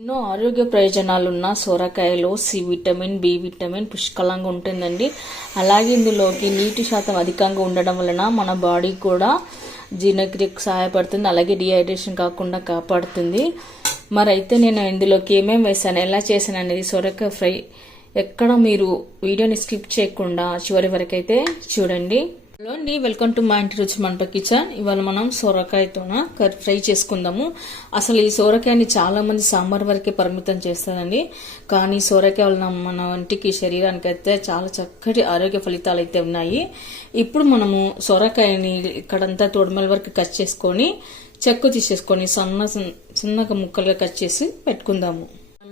ఎన్నో ఆరోగ్య ప్రయోజనాలు ఉన్న సొరకాయలో సి విటమిన్, బి విటమిన్ పుష్కలంగా ఉంటుందండి. అలాగే ఇందులోకి నీటి శాతం అధికంగా ఉండడం వలన మన బాడీ కూడా జీర్ణక్రియకు సహాయపడుతుంది. అలాగే డిహైడ్రేషన్ కాకుండా కాపాడుతుంది. మరి అయితే నేను ఇందులోకి ఏమేమి వేసాను, ఎలా చేశాను అనేది సొరకాయ ఫ్రై ఎక్కడ మీరు వీడియోని స్కిప్ చేయకుండా చివరి వరకు అయితే చూడండి. హలో అండి, వెల్కమ్ టు మా ఇంటి రుచి మంట కిచెన్. ఇవాళ మనం సొరకాయతోన ఫ్రై చేసుకుందాము. అసలు ఈ సొరకాయని చాలా మంది సాంబార్ వరకే పరిమితం చేస్తారండి. కానీ సొరకాయ వలన మన వంటికి, శరీరానికి అయితే చాలా చక్కటి ఆరోగ్య ఫలితాలు అయితే ఉన్నాయి. ఇప్పుడు మనము సొరకాయని ఇక్కడంతా తొడిమల వరకు కట్ చేసుకొని చెక్కు తీసేసుకొని సన్నగా ముక్కలుగా కట్ చేసి పెట్టుకుందాము.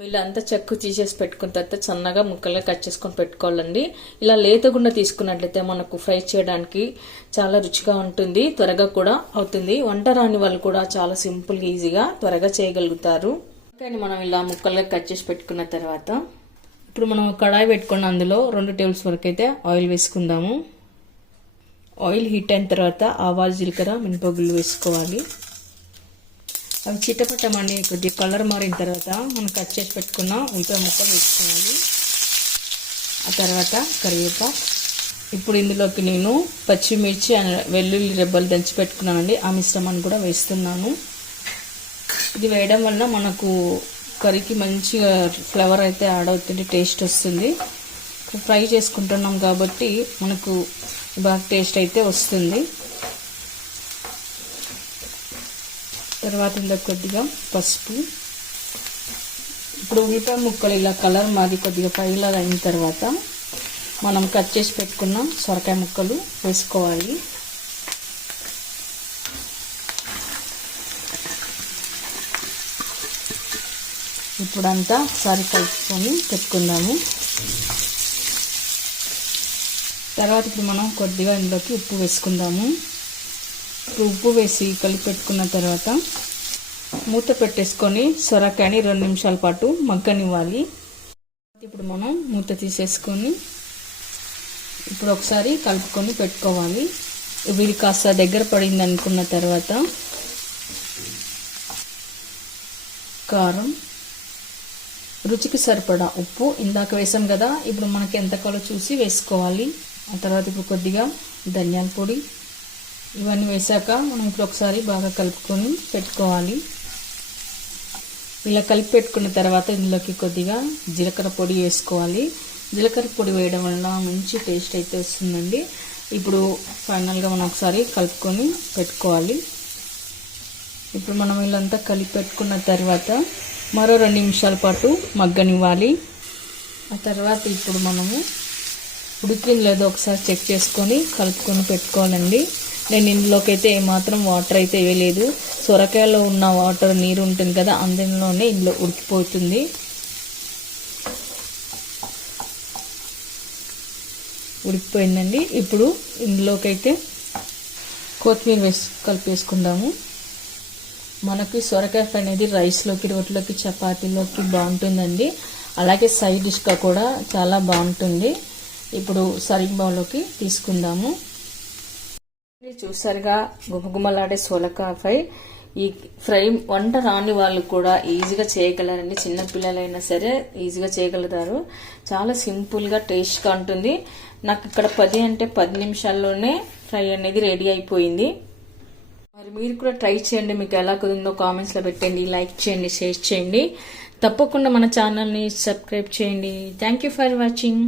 ఇలా అంతా చెక్కు తీసేసి పెట్టుకున్న తర్వాత సన్నగా ముక్కలుగా కట్ చేసుకొని పెట్టుకోవాలండి. ఇలా లేతగుండా తీసుకున్నట్లయితే మనకు ఫ్రై చేయడానికి చాలా రుచిగా ఉంటుంది, త్వరగా కూడా అవుతుంది. వంట రాని వాళ్ళు కూడా చాలా సింపుల్ ఈజీగా త్వరగా చేయగలుగుతారు. కానీ మనం ఇలా ముక్కలుగా కట్ చేసి పెట్టుకున్న తర్వాత ఇప్పుడు మనం కడాయి పెట్టుకున్న అందులో 2 టేబుల్ స్పూన్ వరకు అయితే ఆయిల్ వేసుకుందాము. ఆయిల్ హీట్ అయిన తర్వాత ఆవాలు, జీలకర్ర, మినపగుళ్ళు వేసుకోవాలి. అవి చిట్టపట్టమని కొద్దిగా కలర్ మారిన తర్వాత మనం కట్ చేసి పెట్టుకున్న ఉల్లిపాయ ముక్కలు వేసుకోవాలి. ఆ తర్వాత కరివేపాకు. ఇప్పుడు ఇందులోకి నేను పచ్చిమిర్చి, వెల్లుల్లి రెబ్బలు దంచి పెట్టుకున్నానండి. ఆ మిశ్రమాన్ని కూడా వేస్తున్నాను. ఇది వేయడం వల్ల మనకు కర్రీకి మంచిగా ఫ్లేవర్ అయితే యాడ్ అవుతుంది, టేస్ట్ వస్తుంది. ఫ్రై చేసుకుంటున్నాం కాబట్టి మనకు బాగా టేస్ట్ అయితే వస్తుంది. తర్వాత ఇందులో కొద్దిగా పసుపు. ఇప్పుడు ఉల్లిపాయ ముక్కలు ఇలా కలర్ మాది కొద్దిగా ఫ్రైలాగా అయిన తర్వాత మనం కట్ చేసి పెట్టుకున్న సొరకాయ ముక్కలు వేసుకోవాలి. ఇప్పుడంతా ఒకసారి కలుపుకొని పెట్టుకుందాము. తర్వాత ఇప్పుడు మనం కొద్దిగా ఇందులోకి ఉప్పు వేసుకుందాము. ఉప్పు వేసి కలిపి పెట్టుకున్న తర్వాత మూత పెట్టేసుకొని సొరకాయని 2 నిమిషాల పాటు మగ్గనివ్వాలి. ఇప్పుడు మనం మూత తీసేసుకొని ఇప్పుడు ఒకసారి కలుపుకొని పెట్టుకోవాలి. ఇది కాస్త దగ్గర పడింది అనుకున్న తర్వాత కారం, రుచికి సరిపడా ఉప్పు ఇందాక వేసాం కదా, ఇప్పుడు మనకి ఎంత కావాలో చూసి వేసుకోవాలి. ఆ తర్వాత ఇప్పుడు కొద్దిగా ధనియాల పొడి, ఇవన్నీ వేసాక మనం ఇప్పుడు ఒకసారి బాగా కలుపుకొని పెట్టుకోవాలి. ఇలా కలిపి పెట్టుకున్న తర్వాత ఇందులోకి కొద్దిగా జీలకర్ర పొడి వేసుకోవాలి. జీలకర్ర పొడి వేయడం వల్ల మంచి టేస్ట్ అయితే వస్తుందండి. ఇప్పుడు ఫైనల్గా మనం ఒకసారి కలుపుకొని పెట్టుకోవాలి. ఇప్పుడు మనం ఇలాంతా కలిపి పెట్టుకున్న తర్వాత మరో 2 నిమిషాల పాటు మగ్గనివ్వాలి. ఆ తర్వాత ఇప్పుడు మనము ఉడికింది లేదో ఒకసారి చెక్ చేసుకొని కలుపుకొని పెట్టుకోవాలండి. నేను ఇందులోకి అయితే ఏమాత్రం వాటర్ అయితే వేయలేదు. సొరకాయలో ఉన్న వాటర్, నీరు ఉంటుంది కదా, అందులోనే ఇందులో ఉడికిపోతుంది. ఉడికిపోయిందండి. ఇప్పుడు ఇందులోకి అయితే కొత్తిమీర కలిపేసుకుందాము. మనకి సొరకాయ ఫ్రై అనేది రైస్లోకి, రోట్లోకి, చపాతీలోకి బాగుంటుందండి. అలాగే సైడ్ డిష్గా కూడా చాలా బాగుంటుంది. ఇప్పుడు సర్వింగ్ బౌల్లోకి తీసుకుందాము. చూసారుగా గుమగుమలాడే సొరకాయ ఫ్రై. ఈ ఫ్రై వంట రాని వాళ్ళు కూడా ఈజీగా చేయగలరండి. చిన్న పిల్లలైనా సరే ఈజీగా చేయగలుగుతారు. చాలా సింపుల్గా టేస్ట్గా ఉంటుంది. నాకు ఇక్కడ 10 నిమిషాల్లోనే ఫ్రై అనేది రెడీ అయిపోయింది. మరి మీరు కూడా ట్రై చేయండి. మీకు ఎలా కుదిరిందో కామెంట్స్లో పెట్టండి, లైక్ చేయండి, షేర్ చేయండి. తప్పకుండా మన ఛానల్ని సబ్స్క్రైబ్ చేయండి. Thank you for watching.